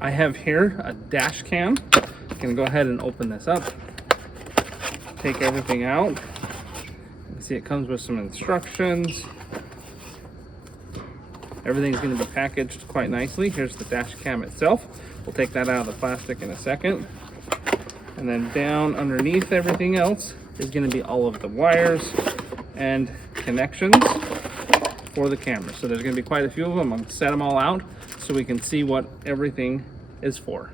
I have here a dash cam. I'm gonna go ahead and open this up, take everything out. You can see it comes with some instructions. Everything's going to be packaged quite nicely. Here's the dash cam itself. We'll take that out of the plastic in a second. And then down underneath everything else is going to be all of the wires and connections for the camera. So there's going to be quite a few of them. I'm going to set them all out so we can see what everything is for.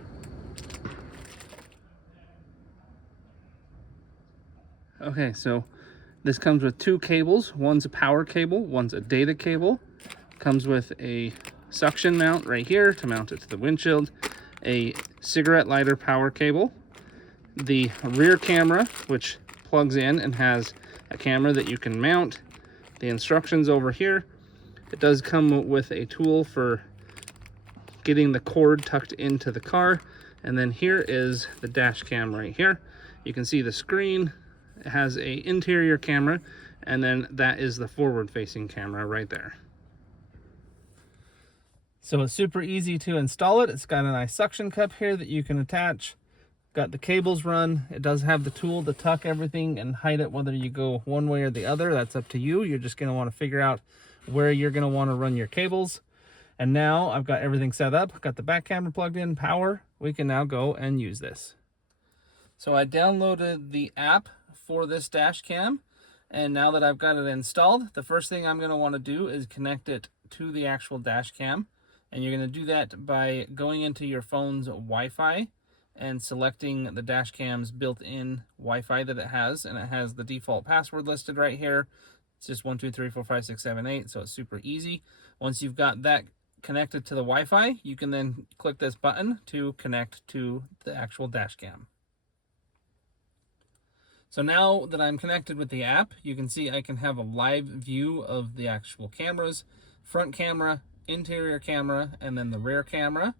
Okay, so this comes with two cables. One's a power cable, one's a data cable. Comes with a suction mount right here to mount it to the windshield, a cigarette lighter power cable, the rear camera, which plugs in and has a camera that you can mount, the instructions over here. It does come with a tool for getting the cord tucked into the car, and then here is the dash cam right here. You can see the screen. It has a interior camera, and then that is the forward-facing camera right there. So it's super easy to install it. It's got a nice suction cup here that you can attach. Got the cables run. It does have the tool to tuck everything and hide it, whether you go one way or the other. That's up to you. You're just going to want to figure out where you're going to want to run your cables. And now I've got everything set up. Got the back camera plugged in, power. We can now go and use this. So I downloaded the app for this dash cam. And now that I've got it installed, the first thing I'm going to want to do is connect it to the actual dash cam. And you're going to do that by going into your phone's Wi-Fi and selecting the dash cam's built-in Wi-Fi that it has. And it has the default password listed right here. It's just 1, 2, 3, 4, 5, 6, 7, 8. So it's super easy. Once you've got that connected to the Wi-Fi, you can then click this button to connect to the actual dash cam. So now that I'm connected with the app, you can see I can have a live view of the actual cameras, front camera, interior camera, and then the rear camera.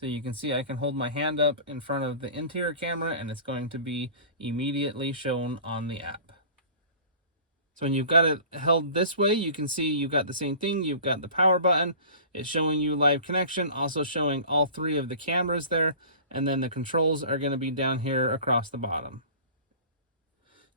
So you can see I can hold my hand up in front of the interior camera and it's going to be immediately shown on the app. So when you've got it held this way, you can see you've got the same thing. You've got the power button. It's showing you live connection, also showing all three of the cameras there. And then the controls are going to be down here across the bottom.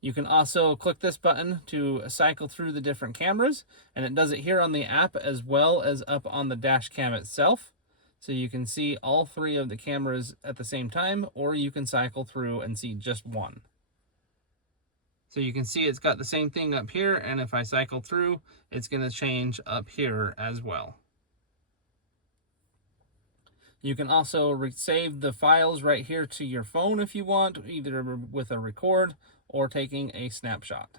You can also click this button to cycle through the different cameras, and it does it here on the app as well as up on the dash cam itself. So you can see all three of the cameras at the same time, or you can cycle through and see just one. So you can see it's got the same thing up here, and if I cycle through, it's going to change up here as well. You can also save the files right here to your phone if you want, either with a record or taking a snapshot.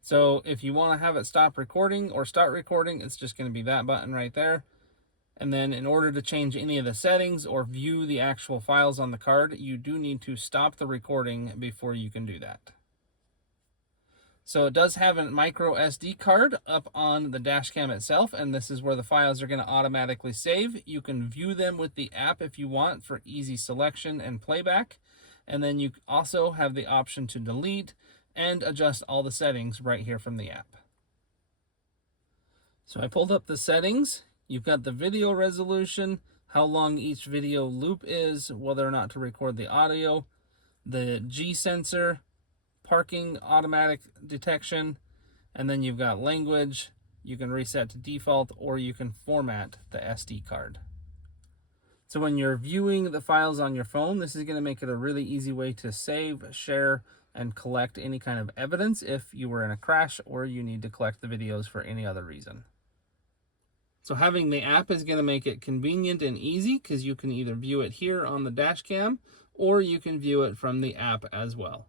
So if you want to have it stop recording or start recording, it's just going to be that button right there. And then in order to change any of the settings or view the actual files on the card, you do need to stop the recording before you can do that. So it does have a micro SD card up on the dash cam itself, and this is where the files are going to automatically save. You can view them with the app if you want for easy selection and playback. And then you also have the option to delete and adjust all the settings right here from the app. So I pulled up the settings. You've got the video resolution, how long each video loop is, whether or not to record the audio, the G sensor, parking automatic detection, and then you've got language. You can reset to default, or you can format the SD card. So when you're viewing the files on your phone, this is going to make it a really easy way to save, share, and collect any kind of evidence if you were in a crash or you need to collect the videos for any other reason. So having the app is going to make it convenient and easy because you can either view it here on the dash cam or you can view it from the app as well.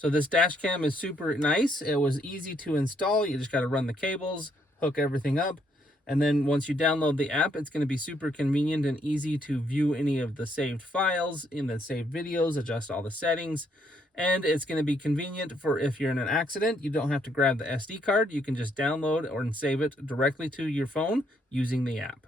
So this dash cam is super nice. It was easy to install. You just got to run the cables, hook everything up. And then once you download the app, it's going to be super convenient and easy to view any of the saved files in the saved videos, adjust all the settings. And it's going to be convenient for if you're in an accident, you don't have to grab the SD card. You can just download or save it directly to your phone using the app.